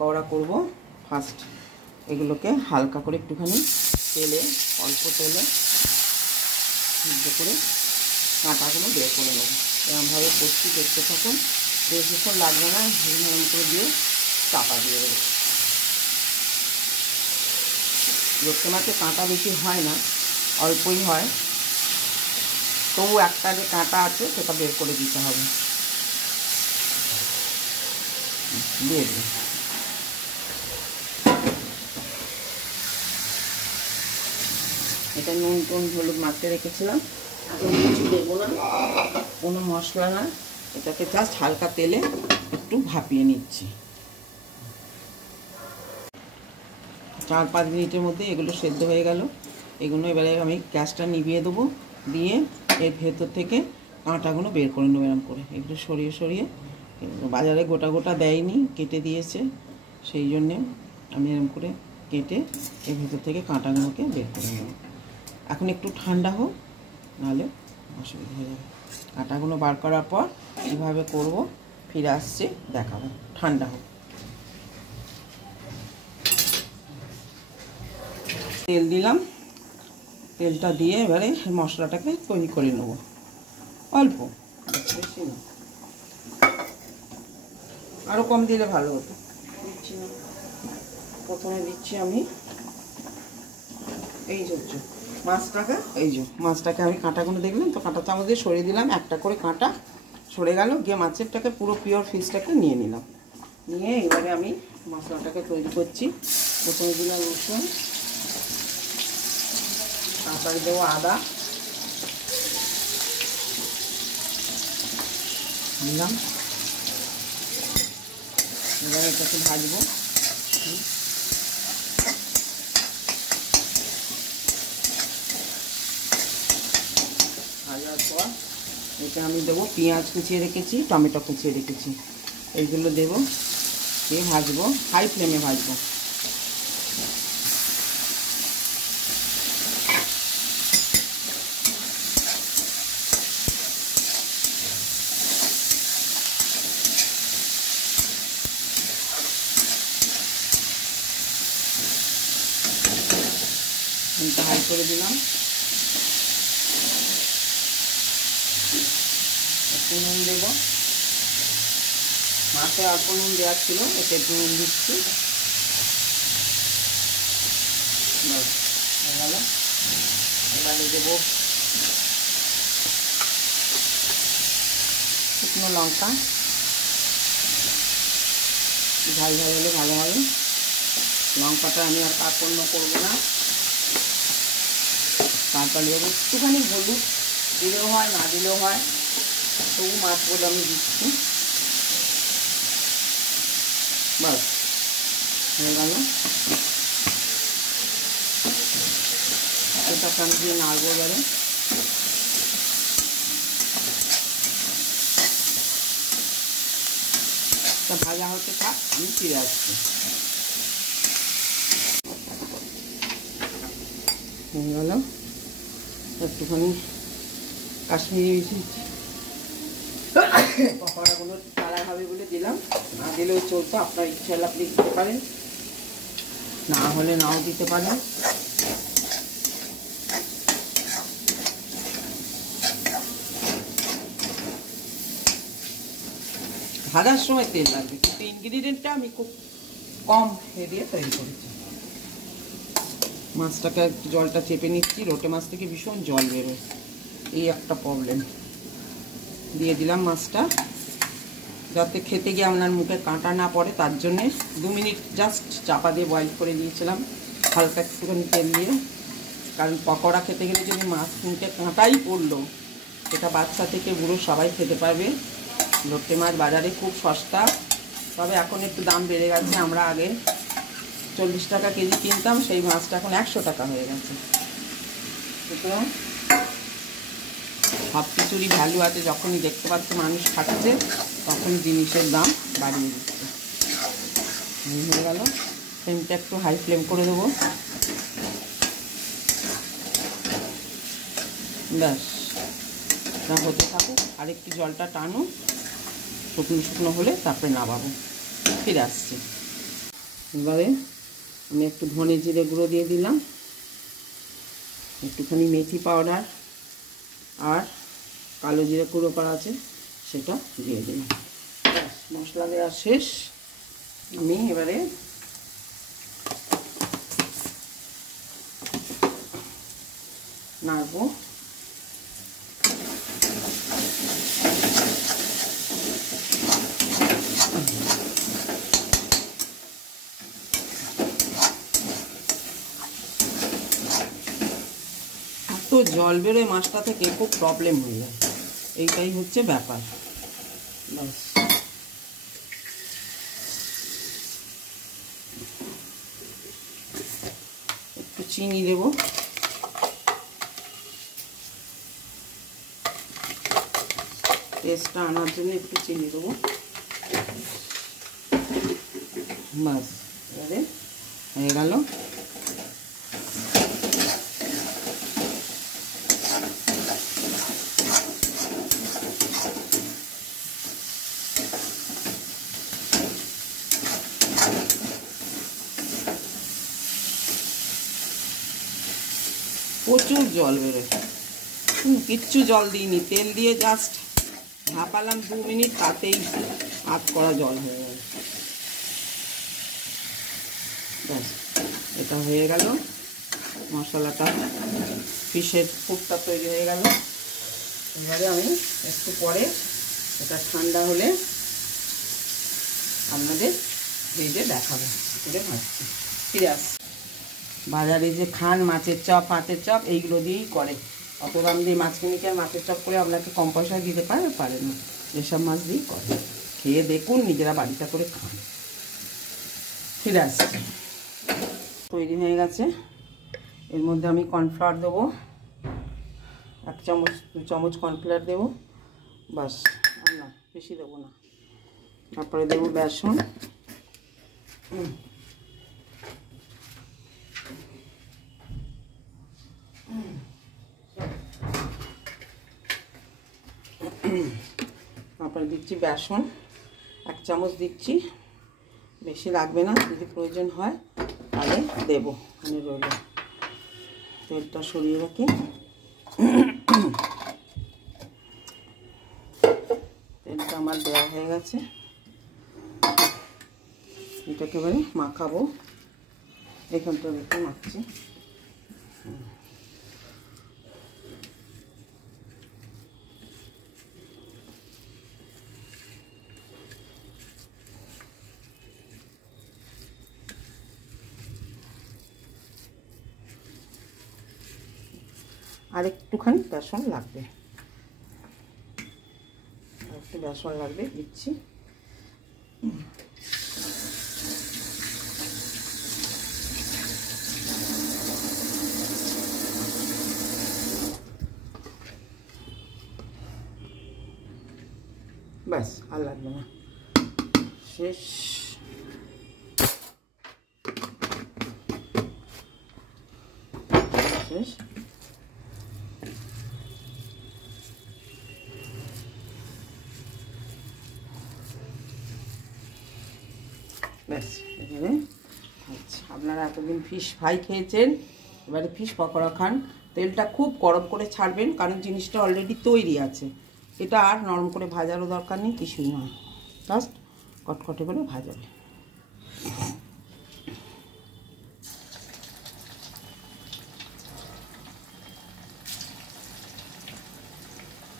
পকোড়া করব। ফার্স্ট এগুলোকে হালকা করে একটুখানি তেলে, অল্প তেলে সিদ্ধ করে কাঁটাগুলো বের করে নেব। এরকমভাবে করছি, দেখতে থাকুন। বেশিক্ষণ লাগবে না, এরকম করে দিয়ে চাপা দিয়ে দেবো। লোটে মাছে কাঁটা বেশি হয় না, অল্পই হয়, তবু একটা যে কাঁটা আছে সেটা বের করে দিতে হবে। দিয়ে দিই। এটা নুন টুন হলুদ মাখিয়ে রেখেছিলাম, এখন কিছু দেবো না, কোনো মশলা না। এটাকে জাস্ট হালকা তেলে একটু ভাপিয়ে নিচ্ছি। 4-5 মিনিটের মধ্যে এগুলো সেদ্ধ হয়ে গেল। এগুলো এবারে আমি গ্যাসটা নিভিয়ে দেবো, দিয়ে এর ভেতর থেকে কাঁটাগুলো বের করে নেবো। এরকম করে একটু সরিয়ে সরিয়ে, বাজারে গোটা গোটা দেয়নি, কেটে দিয়েছে, সেই জন্যে আমি এরকম করে কেটে এর ভেতর থেকে কাঁটাগুলোকে বের করে নেব। এখন একটু ঠান্ডা হোক, নাহলে অসুবিধা হয়ে যাবে। কাঁটাগুলো বার করার পর কীভাবে করব ফিরে আসছে দেখাবো। ঠান্ডা হোক। তেল দিলাম, তেলটা দিয়ে এবারে মশলাটাকে তৈরি করে নেব। অল্প, বেশি না, আরও কম দিলে ভালো হতো। দিচ্ছি না, প্রথমে দিচ্ছি আমি এই যে মাছটাকে, মাছটাকে আমি কাঁটাগুলো দেখলাম তো, কাঁটা চামচ দিয়ে সরিয়ে দিলাম, একটা করে কাঁটা সরে গেল, গিয়ে মাছেরটাকে পুরো পিওর ফিশটাকে নিয়ে নিলাম। নিয়ে এবারে আমি মশলাটাকে তৈরি করছি। প্রথমে দিলাম রসুন, তারপরে দেবো আদা দিলাম, এবারে এটাকে ভাজবো। ভাজার পর এটা আমি দেবো পেঁয়াজ কুচিয়ে রেখেছি, টমেটো কুচিয়ে রেখেছি, এইগুলো দেবো, দিয়ে ভাজবো, হাই ফ্লেমে ভাজবো। হাই করে দিলাম, একটু নুন দেবো, মাছে অল্প নুন দেওয়ার ছিল, এতে একটু নুন দিচ্ছি। হয়ে গেল। এবারে দেবো শুকনো লঙ্কা, ঝাল ঝাল হলে ভালো হবে। লঙ্কাটা আমি আর কার্পণ্য করবো না। তারপরে দেবো একটুখানি হলুদ, দিলেও হয় না দিলেও হয়, তবু মাছ বলে আমি দিচ্ছি। বাস হয়ে গেল। এটাকে আমি দিয়ে নাড়বো। এবারে ভাজা হতে থাক, আমি ফিরে আসছি। হয়ে গেল। একটুখানি কাশ্মীরি পকোড়াগুলো কালার হবে বলে দিলাম, না দিলেও চলতো, আপনার ইচ্ছা হলে আপনি দিতে পারেন, না হলে নাও দিতে পারেন। ভাজার সময় তেল লাগবে, কিন্তু ইনগ্রিডিয়েন্টটা আমি খুব কম দিয়ে তৈরি করেছি। মাছটাকে একটু জলটা চেপে নিচ্ছি, লোটে মাছ থেকে ভীষণ জল বেরোয়, এই একটা প্রবলেম। দিয়ে দিলাম মাছটা, যাতে খেতে গিয়ে আপনার মুখে কাঁটা না পড়ে, তার জন্যে 2 মিনিট জাস্ট চাপা দিয়ে বয়েল করে দিয়েছিলাম, হালকা একটুখানি তেল দিয়ে। কারণ পকোড়া খেতে গেলে যদি মাছ মুখে কাঁটাই পড়লো, সেটা বাচ্চা থেকে বুড়ো সবাই খেতে পারবে। লোটে মাছ বাজারে খুব সস্তা, তবে এখন একটু দাম বেড়ে গেছে। আমরা আগে 40 টাকা কেজি কিনতাম, সেই মাছটা এখন 100 টাকা হয়ে গেছে। সুতরাং সব কিছুরই ভ্যালু আছে, যখনই দেখতে পাচ্ছে মানুষ খাচ্ছে তখনই জিনিসের দাম বাড়িয়ে দিচ্ছে। হয়ে গেল। ফ্লেমটা একটু হাই ফ্লেম করে দেবো। ব্যাস, না হতে থাকুক, আর একটু জলটা টানুক, শুকনো শুকনো হলে তারপরে নামাবো। ফিরে আসছি। এবারে আমি একটু ধনে জিরে গুঁড়ো দিয়ে দিলাম, একটুখানি মেথি পাউডার আর কালো জিরে গুঁড়ো করা আছে সেটা দিয়ে দিলাম। মশলা দেওয়া শেষ। আমি এবারে নাড়বো। এত জল বেরোয় মাছটা থেকে, খুব প্রবলেম হয়ে যায়, এইটাই হচ্ছে ব্যাপার। ব্যাস একটু চিনি দেবো, টেস্টটা আনার জন্য একটু চিনি দেবো। বাস এবারে হয়ে গেল। প্রচুর জল বেরোয়, কিচ্ছু জল দিইনি, তেল দিয়ে জাস্ট ভাপালাম 2 মিনিট, তাতেই আধ করা জল হয়ে গেল। ব্যাস এটা হয়ে গেল, মশলাটা ফিশের পুরটা তৈরি হয়ে গেল। এবারে আমি একটু পরে এটা ঠান্ডা হলে আপনাদের ভেজে দেখাবো করে ভাজছি। ফিরে আসছি। বাজারে যে খান মাছের চপ এইগুলো দিয়েই করে, অত দাম দিয়ে মাছ কিনে আর মাছের চপ করে আপনাকে কম পয়সায় দিতে পারে না, এসব মাছ দিয়েই করে। খেয়ে দেখুন, নিজেরা বাড়িটা করে খান। ফিরে আসছি। তৈরি হয়ে গেছে। এর মধ্যে আমি কর্নফ্লাওয়ার দেবো, 1 চামচ 2 চামচ কর্নফ্লাওয়ার দেবো, বাস, আর না বেশি দেবো না। তারপরে দেবো বেসন, তারপরে দিচ্ছি বেসন 1 চামচ দিচ্ছি, বেশি লাগবে না, যদি প্রয়োজন হয় তাহলে দেবো। মানে রইল, তেলটা সরিয়ে রাখি। তেলটা আমার দেওয়া হয়ে গেছে, এটাকে এবারে মাখাবো। এখানটা রেখে মাখছি। আর একটুখানি বেসন লাগবে, আর একটু বেসন লাগবে, দিচ্ছি। ব্যাস আর লাগবে না, শেষ। শেষ। ব্যাস এবারে আচ্ছা, আপনারা এতদিন ফিশ ফ্রাই খেয়েছেন, এবারে ফিশ পকোড়া খান। তেলটা খুব গরম করে ছাড়বেন, কারণ জিনিসটা অলরেডি তৈরি আছে। এটা আর নরম করে ভাজারও দরকার নেই, কিছুই নয়, জাস্ট কটকটে করে ভাজাবে।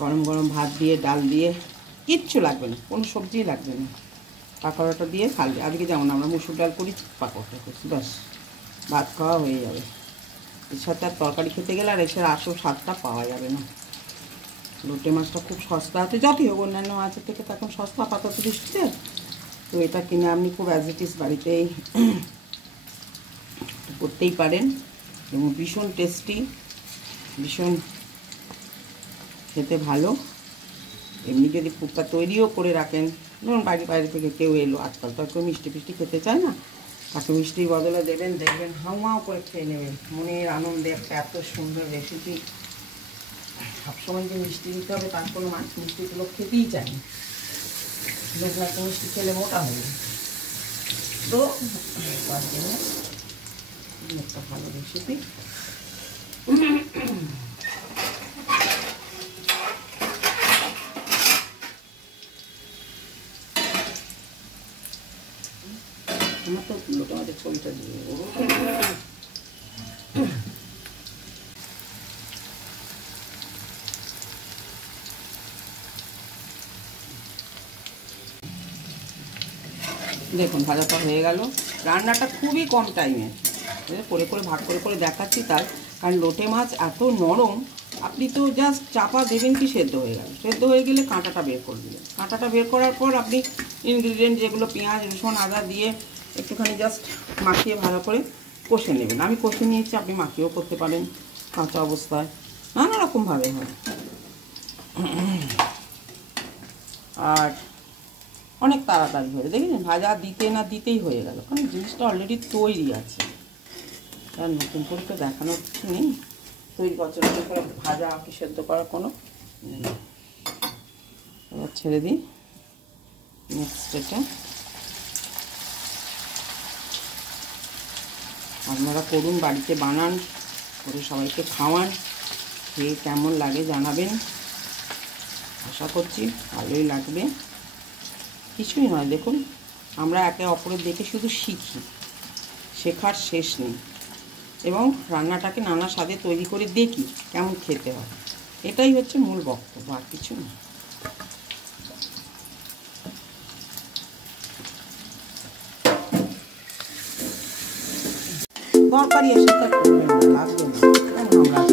গরম গরম ভাত দিয়ে, ডাল দিয়ে, কিচ্ছু লাগবে না, কোনো সবজিই লাগবে না, পাকোড়াটা দিয়ে খালি। আজকে যেমন আমরা মুসুর ডাল করি, পাকোড়াটা করছি, ব্যাস ভাত খাওয়া হয়ে যাবে। এর সাথে আর তরকারি খেতে গেলে আর এসে আসল স্বাদটা পাওয়া যাবে না। লোটে মাছটা খুব সস্তা আছে, যতই হোক অন্যান্য মাছের থেকে তো এখন সস্তা আপাতত দৃষ্টিতে। তো এটা কিনে আপনি খুব অ্যাজ ইট ইজ বাড়িতেই করতেই পারেন, এবং ভীষণ টেস্টি, ভীষণ খেতে ভালো। এমনি যদি পুরটা তৈরিও করে রাখেন, ধরুন বাইরে থেকে কেউ এলো, আজকাল তো কেউ মিষ্টি ফিষ্টি খেতে চায় না, তাকে মিষ্টির বদলে দেবেন, দেখবেন হাওয়াও করে খেয়ে নেবেন মনের আনন্দে। একটা এত সুন্দর রেসিপি, সবসময় যে মিষ্টি দিতে হবে তার কোনো মাছ, মিষ্টি তো লোক খেতেই চায় না, লোক না মিষ্টি খেলে মোটা হবে। তো তার জন্য একটা ভালো রেসিপি। আমার তো লোটা মাছের ছবিটা দিয়ে দেখুন ভাজাটা হয়ে গেল। রান্নাটা খুবই কম টাইমে করে করে ভাগ করে করে দেখাচ্ছি তাই, কারণ লোটে মাছ এত নরম, আপনি তো জাস্ট চাপা দেবেন কি সেদ্ধ হয়ে গেল। সেদ্ধ হয়ে গেলে কাঁটাটা বের করে দিলেন। কাঁটাটা বের করার পর আপনি ইনগ্রিডিয়েন্ট যেগুলো পেঁয়াজ রসুন আদা দিয়ে একটুখানি জাস্ট মাখিয়ে ভালো করে কষে নেবেন। আমি কষে নিয়েছি, আপনি মাখিয়েও করতে পারেন কাঁচা অবস্থায়, নানা রকমভাবে হয়। আর অনেক তাড়াতাড়ি হয়ে দেখেছেন, ভাজা দিতে না দিতেই হয়ে গেল, কারণ জিনিসটা অলরেডি তৈরি আছে। আর নতুন করে তো দেখানোর কিছু নেই, তৈরি করছেন করে ভাজা কি সেদ্ধ করার কোনো নেই। এবার ছেড়ে দিই নেক্সট এটা। আপনারা করুন, বাড়িতে বানান, করে সবাইকে খাওয়ান, খেয়ে কেমন লাগে জানাবেন। আশা করছি ভালোই লাগবে। কিছুই নয়, দেখুন আমরা একে অপরের দেখে শুধু শিখি, শেখার শেষ নেই, এবং রান্নাটাকে নানা স্বাদে তৈরি করে দেখি কেমন খেতে হয়। এটাই হচ্ছে মূল বক্তব্য, আর কিছু না। তরকারি এসে লাগবে না,